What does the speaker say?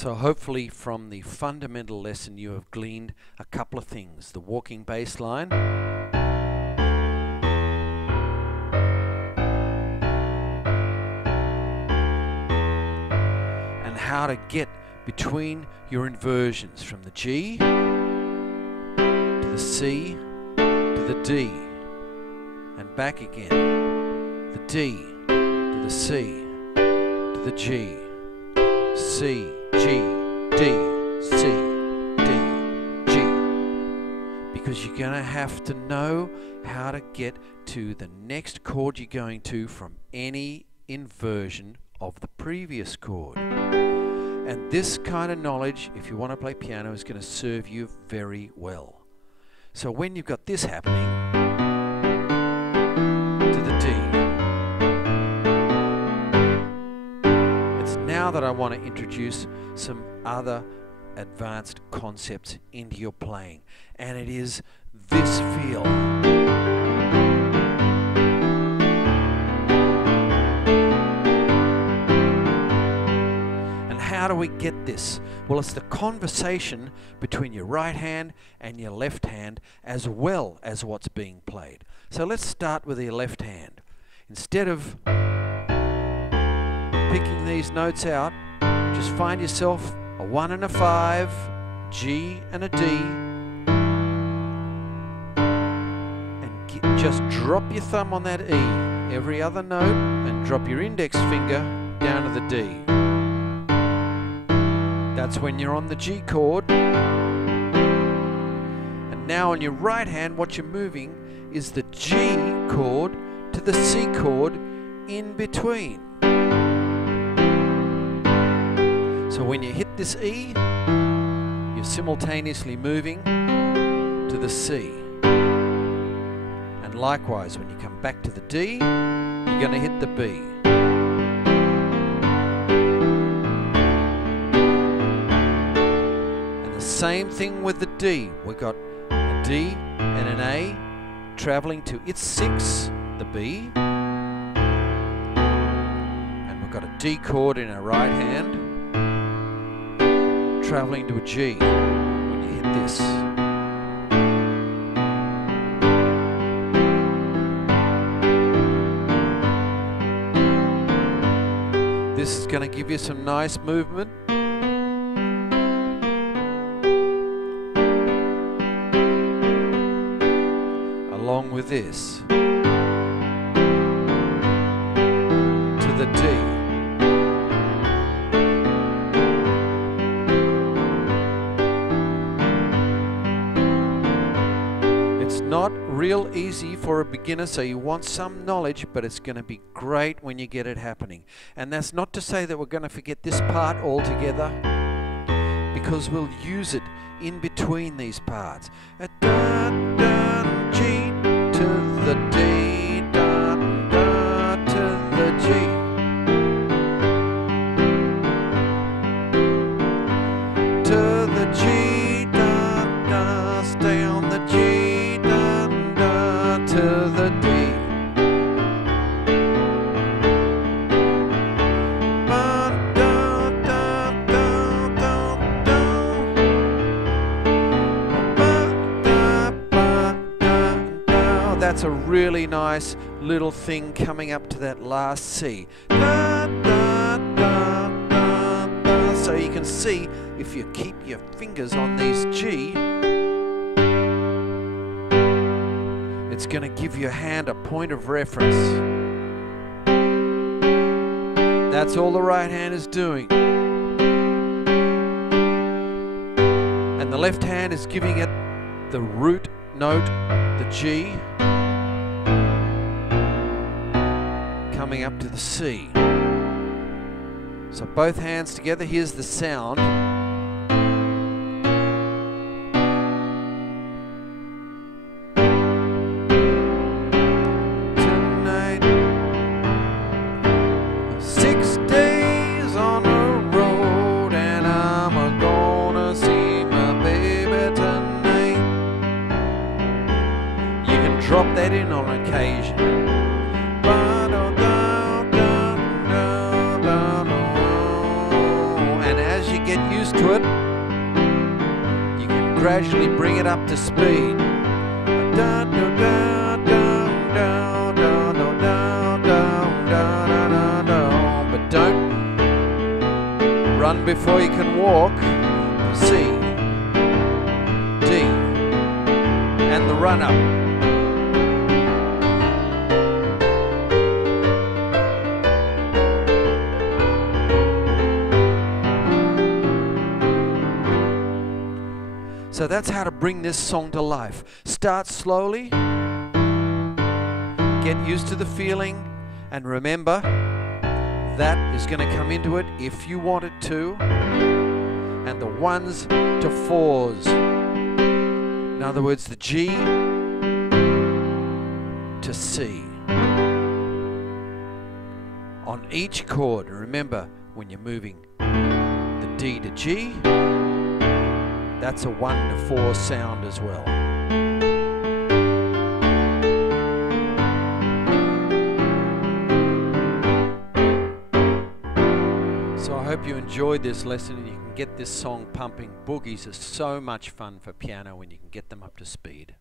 So hopefully from the fundamental lesson you have gleaned a couple of things. The walking bass line, and how to get between your inversions from the G to the C to the D and back again. The D to the C to the G, C, G, D, C, D, G. Because you're going to have to know how to get to the next chord you're going to from any inversion of the previous chord. And this kind of knowledge, if you want to play piano, is going to serve you very well. So when you've got this happening to the D, it's now that I want to introduce some other advanced concepts into your playing, and it is this feel. And how do we get this? Well, it's the conversation between your right hand and your left hand as well as what's being played. So let's start with your left hand. Instead of picking these notes out, just find yourself a 1 and a 5, G and a D, and just drop your thumb on that E every other note and drop your index finger down to the D. That's when you're on the G chord. And now on your right hand, what you're moving is the G chord to the C chord in between. So when you hit this E, you're simultaneously moving to the C. And likewise, when you come back to the D, you're going to hit the B. And the same thing with the D. We've got a D and an A traveling to its 6, the B. And we've got a D chord in our right hand, traveling to a G when you hit this. This is going to give you some nice movement. Along with this to the D. Not real easy for a beginner, so you want some knowledge, but it's going to be great when you get it happening. And that's not to say that we're going to forget this part altogether, because we'll use it in between these parts. A da, da, G to the D, da, da, to the G. To the G, da, da, stay on the G. To the D. That's a really nice little thing coming up to that last C. So you can see, if you keep your fingers on these G, it's going to give your hand a point of reference. That's all the right hand is doing. And the left hand is giving it the root note, the G, coming up to the C. So both hands together, here's the sound. Drop that in on occasion. And as you get used gradually bring it up to speed. But don't run before you can walk. C, D, and the run up. So that's how to bring this song to life. Start slowly, get used to the feeling, and remember, that is going to come into it if you want it to. And the 1s to 4s. In other words, the G to C. On each chord, remember, when you're moving the D to G, that's a 1 to 4 sound as well. So I hope you enjoyed this lesson and you can get this song pumping. Boogies are so much fun for piano when you can get them up to speed.